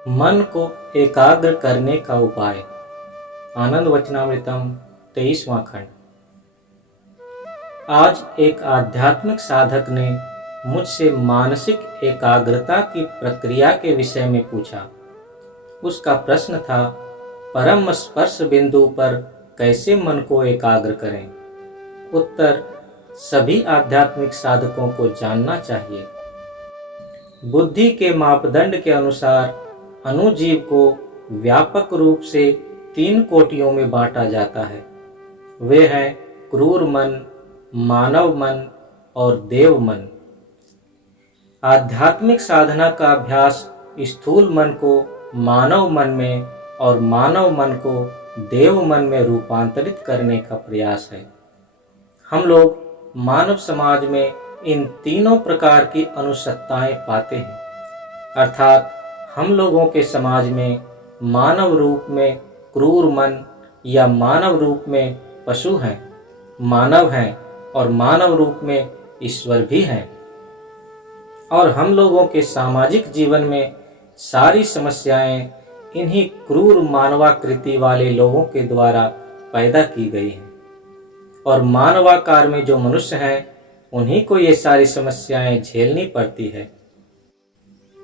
मन को एकाग्र करने का उपाय। आनंद वचनामृतम 23वां खंड। आज एक आध्यात्मिक साधक ने मुझसे मानसिक एकाग्रता की प्रक्रिया के विषय में पूछा। उसका प्रश्न था, परम स्पर्श बिंदु पर कैसे मन को एकाग्र करें। उत्तर सभी आध्यात्मिक साधकों को जानना चाहिए। बुद्धि के मापदंड के अनुसार अणुजीव को व्यापक रूप से 3 कोटियों में बांटा जाता है। वे हैं क्रूर मन, मानव मन और देव मन। आध्यात्मिक साधना का अभ्यास स्थूल मन को मानव मन में और मानव मन को देव मन में रूपांतरित करने का प्रयास है। हम लोग मानव समाज में इन तीनों प्रकार की अनुसत्ताएं पाते हैं, अर्थात हम लोगों के समाज में मानव रूप में क्रूर मन या मानव रूप में पशु हैं, मानव हैं और मानव रूप में ईश्वर भी हैं। और हम लोगों के सामाजिक जीवन में सारी समस्याएं इन्हीं क्रूर मानवाकृति वाले लोगों के द्वारा पैदा की गई हैं। और मानवाकार में जो मनुष्य हैं उन्हीं को ये सारी समस्याएं झेलनी पड़ती है।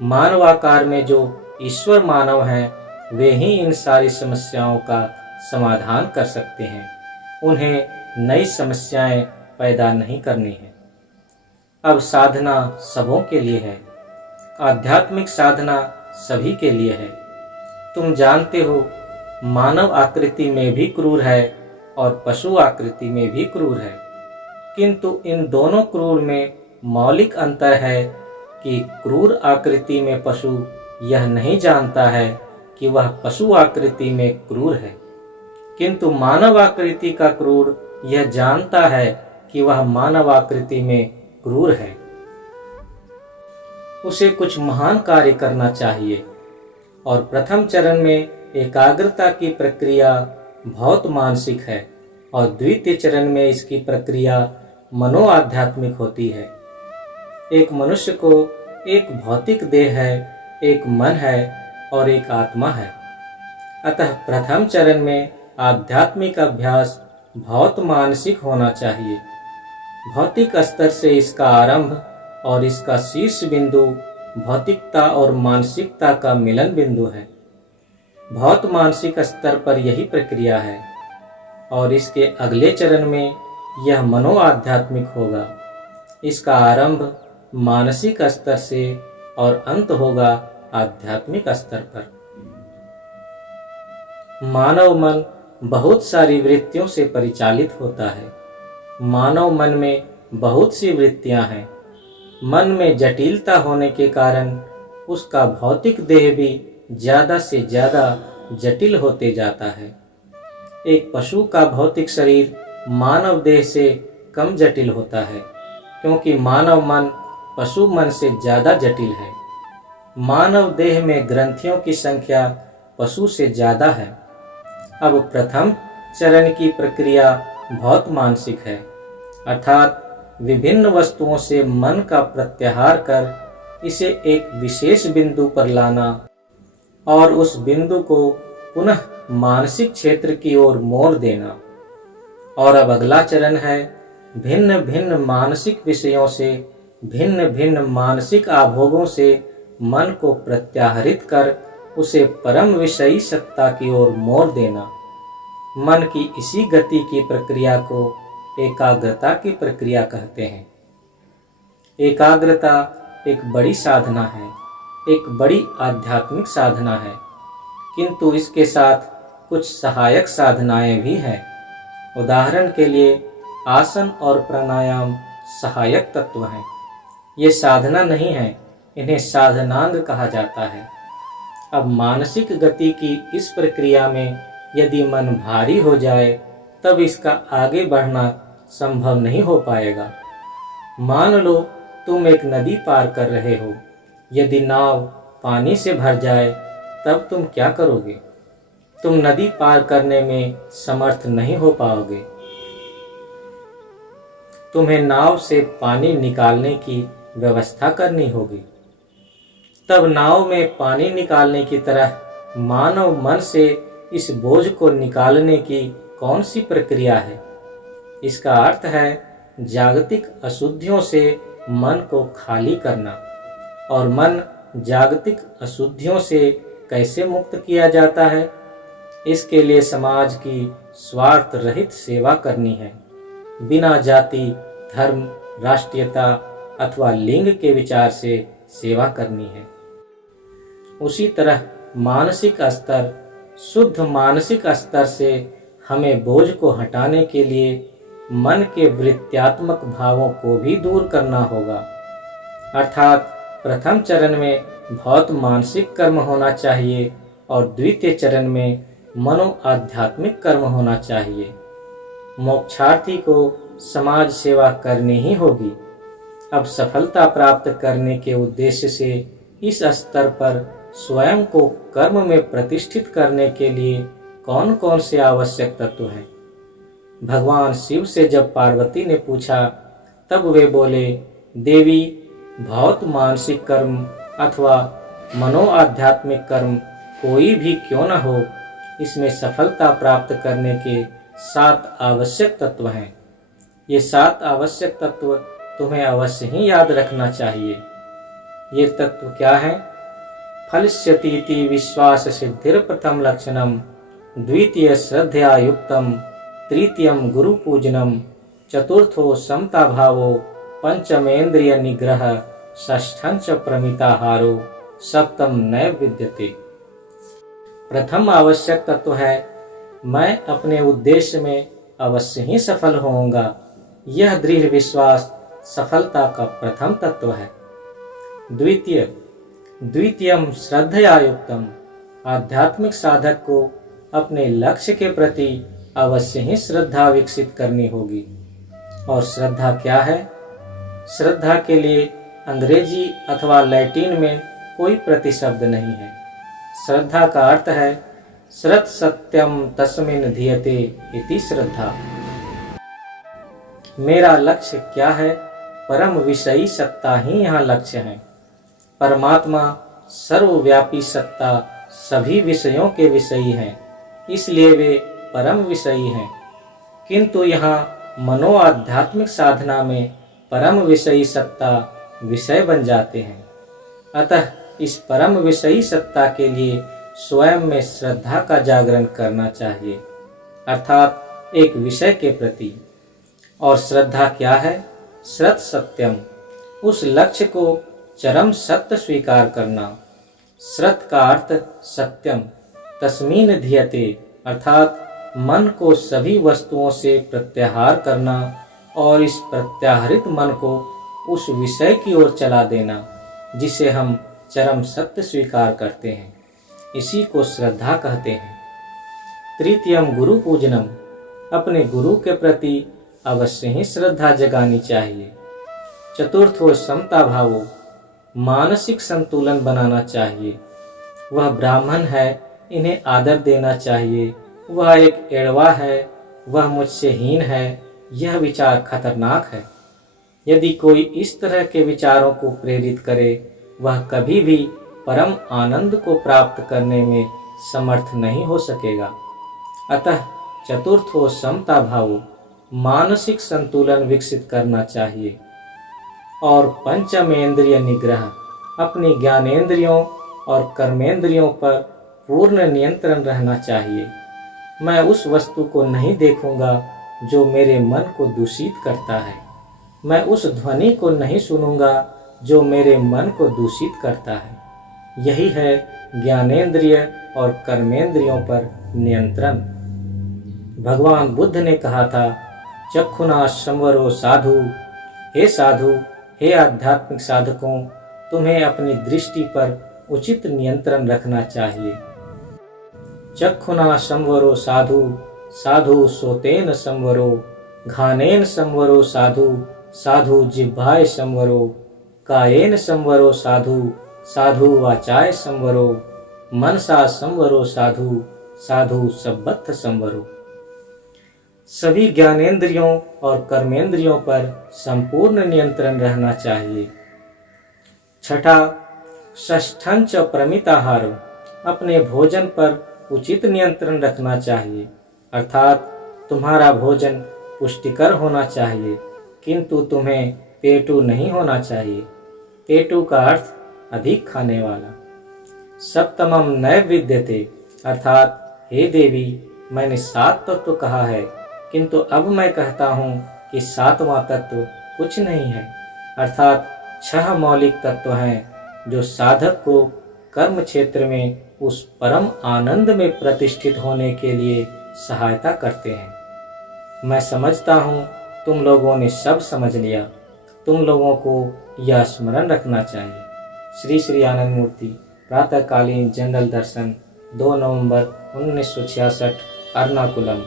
मानवाकार में जो ईश्वर मानव हैं वे ही इन सारी समस्याओं का समाधान कर सकते हैं। उन्हें नई समस्याएं पैदा नहीं करनी है। अब साधना सबों के लिए है। आध्यात्मिक साधना सभी के लिए है। तुम जानते हो, मानव आकृति में भी क्रूर है और पशु आकृति में भी क्रूर है, किंतु इन दोनों क्रूर में मौलिक अंतर है कि क्रूर आकृति में पशु यह नहीं जानता है कि वह पशु आकृति में क्रूर है, किंतु मानव आकृति का क्रूर यह जानता है कि वह मानव आकृति में क्रूर है। उसे कुछ महान कार्य करना चाहिए और प्रथम चरण में एकाग्रता की प्रक्रिया बहुत मानसिक है और द्वितीय चरण में इसकी प्रक्रिया मनोआध्यात्मिक होती है। एक मनुष्य को एक भौतिक देह है, एक मन है और एक आत्मा है। अतः प्रथम चरण में आध्यात्मिक अभ्यास बहुत मानसिक होना चाहिए। भौतिक स्तर से इसका आरंभ और इसका शीर्ष बिंदु भौतिकता और मानसिकता का मिलन बिंदु है। बहुत मानसिक स्तर पर यही प्रक्रिया है और इसके अगले चरण में यह मनोआध्यात्मिक होगा। इसका आरंभ मानसिक स्तर से और अंत होगा आध्यात्मिक स्तर पर। मानव मन बहुत सारी वृत्तियों से परिचालित होता है। मानव मन में बहुत सी वृत्तियां हैं। मन में जटिलता होने के कारण उसका भौतिक देह भी ज्यादा से ज्यादा जटिल होते जाता है। एक पशु का भौतिक शरीर मानव देह से कम जटिल होता है, क्योंकि मानव मन पशु मन से ज्यादा जटिल है। मानव देह में ग्रंथियों की संख्या पशु से ज्यादा है। अब प्रथम चरण की प्रक्रिया बहुत मानसिक है, अर्थात विभिन्न वस्तुओं से मन का प्रत्याहार कर इसे एक विशेष बिंदु पर लाना और उस बिंदु को पुनः मानसिक क्षेत्र की ओर मोड़ देना। और अब अगला चरण है भिन्न भिन्न मानसिक विषयों से, भिन्न भिन्न मानसिक आभोगों से मन को प्रत्याहरित कर उसे परम विषयी सत्ता की ओर मोड़ देना। मन की इसी गति की प्रक्रिया को एकाग्रता की प्रक्रिया कहते हैं। एकाग्रता एक बड़ी साधना है, एक बड़ी आध्यात्मिक साधना है, किंतु इसके साथ कुछ सहायक साधनाएं भी हैं। उदाहरण के लिए आसन और प्राणायाम सहायक तत्व हैं। ये साधना नहीं है, इन्हें साधनांग कहा जाता है। अब मानसिक गति की इस प्रक्रिया में यदि मन भारी हो जाए तब इसका आगे बढ़ना संभव नहीं हो पाएगा। मान लो तुम एक नदी पार कर रहे हो। यदि नाव पानी से भर जाए तब तुम क्या करोगे? तुम नदी पार करने में समर्थ नहीं हो पाओगे। तुम्हें नाव से पानी निकालने की व्यवस्था करनी होगी। तब नाव में पानी निकालने की तरह मानव मन से इस बोझ को निकालने की कौन सी प्रक्रिया है? इसका अर्थ है जागतिक अशुद्धियों से मन को खाली करना। और मन जागतिक अशुद्धियों से कैसे मुक्त किया जाता है? इसके लिए समाज की स्वार्थ रहित सेवा करनी है, बिना जाति, धर्म, राष्ट्रीयता अथवा लिंग के विचार से सेवा करनी है। उसी तरह मानसिक स्तर, शुद्ध मानसिक स्तर से हमें बोझ को हटाने के लिए मन के वृत्त्यात्मक भावों को भी दूर करना होगा। अर्थात प्रथम चरण में भौत मानसिक कर्म होना चाहिए और द्वितीय चरण में मनो आध्यात्मिक कर्म होना चाहिए। मोक्षार्थी को समाज सेवा करनी ही होगी। अब सफलता प्राप्त करने के उद्देश्य से इस स्तर पर स्वयं को कर्म में प्रतिष्ठित करने के लिए कौन कौन से आवश्यक तत्व हैं? भगवान शिव से जब पार्वती ने पूछा तब वे बोले, देवी, भौत मानसिक कर्म अथवा मनो आध्यात्मिक कर्म कोई भी क्यों न हो, इसमें सफलता प्राप्त करने के 7 आवश्यक तत्व हैं। ये 7 आवश्यक तत्व तुम्हें अवश्य ही याद रखना चाहिए। ये तत्व क्या हैं? फलिष्यतीति विश्वास सिद्धिर प्रथम लक्षणम, द्वितीय श्रद्धया युक्तम, तृतीयम गुरु पूजनम, चतुर्थो समता भावो, पंचमेन्द्रिय निग्रह, षष्ठं च प्रमिताहारो, सप्तम नैव विद्यते। प्रथम आवश्यक तत्व है मैं अपने उद्देश्य में अवश्य ही सफल होऊंगा। यह दृढ़ विश्वास सफलता का प्रथम तत्व है। द्वितीयम श्रद्धया युक्तम, आध्यात्मिक साधक को अपने लक्ष्य के प्रति अवश्य ही श्रद्धा विकसित करनी होगी। और श्रद्धा क्या है? श्रद्धा के लिए अंग्रेजी अथवा लैटिन में कोई प्रतिशब्द नहीं है। श्रद्धा का अर्थ है श्रत सत्यम तस्मिन् धियते इति श्रद्धा। मेरा लक्ष्य क्या है? परम विषयी सत्ता ही यहाँ लक्ष्य है। परमात्मा सर्वव्यापी सत्ता सभी विषयों के विषयी हैं, इसलिए वे परम विषयी हैं। किंतु यहाँ मनो आध्यात्मिक साधना में परम विषयी सत्ता विषय बन जाते हैं। अतः इस परम विषयी सत्ता के लिए स्वयं में श्रद्धा का जागरण करना चाहिए, अर्थात एक विषय के प्रति। और श्रद्धा क्या है? श्रत सत्यम, उस लक्ष्य को चरम सत्य स्वीकार करना। श्रत का अर्थ सत्यम, तस्मीन धियते, अर्थात मन को सभी वस्तुओं से प्रत्याहार करना और इस प्रत्याहरित मन को उस विषय की ओर चला देना जिसे हम चरम सत्य स्वीकार करते हैं। इसी को श्रद्धा कहते हैं। तृतीयम गुरु पूजनम, अपने गुरु के प्रति अवश्य ही श्रद्धा जगानी चाहिए। चतुर्थो समता भावो, मानसिक संतुलन बनाना चाहिए। वह ब्राह्मण है, इन्हें आदर देना चाहिए। वह एक एड़वा है, वह मुझसे हीन है, यह विचार खतरनाक है। यदि कोई इस तरह के विचारों को प्रेरित करे, वह कभी भी परम आनंद को प्राप्त करने में समर्थ नहीं हो सकेगा। अतः चतुर्थो समता भावो, मानसिक संतुलन विकसित करना चाहिए। और पंचमेंद्रिय निग्रह, अपनी ज्ञानेंद्रियों और कर्मेंद्रियों पर पूर्ण नियंत्रण रहना चाहिए। मैं उस वस्तु को नहीं देखूंगा जो मेरे मन को दूषित करता है। मैं उस ध्वनि को नहीं सुनूंगा जो मेरे मन को दूषित करता है। यही है ज्ञानेंद्रिय और कर्मेंद्रियों पर नियंत्रण। भगवान बुद्ध ने कहा था, चक्षुना संवरो साधु, हे साधु, हे आध्यात्मिक साधकों, तुम्हें अपनी दृष्टि पर उचित नियंत्रण रखना चाहिए। चक्षुना संवरो साधु, साधु सोतेन संवरो, घानेन संवरो साधु, साधु जिह्वाय संवरो, कायेन संवरो साधु, साधु वाचाय संवरो, मनसा संवरो साधु, साधु सब्बत्थ संवरो। सभी ज्ञानेंद्रियों और कर्मेंद्रियों पर संपूर्ण नियंत्रण रहना चाहिए। छठा, षष्ठं च प्रमिताहारो, अपने भोजन पर उचित नियंत्रण रखना चाहिए, अर्थात तुम्हारा भोजन पुष्टिकर होना चाहिए, किंतु तुम्हें पेटू नहीं होना चाहिए। पेटू का अर्थ अधिक खाने वाला। सप्तमम नैव विद्यते, अर्थात हे देवी, मैंने 7 तत्व कहा है, किंतु अब मैं कहता हूँ कि 7वां तत्व कुछ नहीं है, अर्थात 6 मौलिक तत्व हैं जो साधक को कर्म क्षेत्र में उस परम आनंद में प्रतिष्ठित होने के लिए सहायता करते हैं। मैं समझता हूँ तुम लोगों ने सब समझ लिया। तुम लोगों को यह स्मरण रखना चाहिए। श्री श्री आनंद मूर्ति, प्रातःकालीन जनरल दर्शन, 2 नवंबर 1966, एर्नाकुलम।